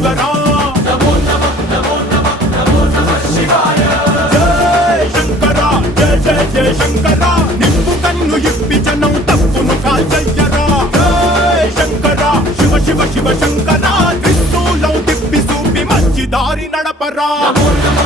ఈశ్వరా నమో నమః నమో నమః నమో నమః శివాయ జై శంకర జయ జయ జయ శంకర నిప్పు కన్ను ఇప్పి జనం తప్పును కాల్చయ్యరా జై శంకర శివ శివ శివ శంకర త్రిశూలం తిప్పి చూపి మంచి దారి నడపరా నమో నమః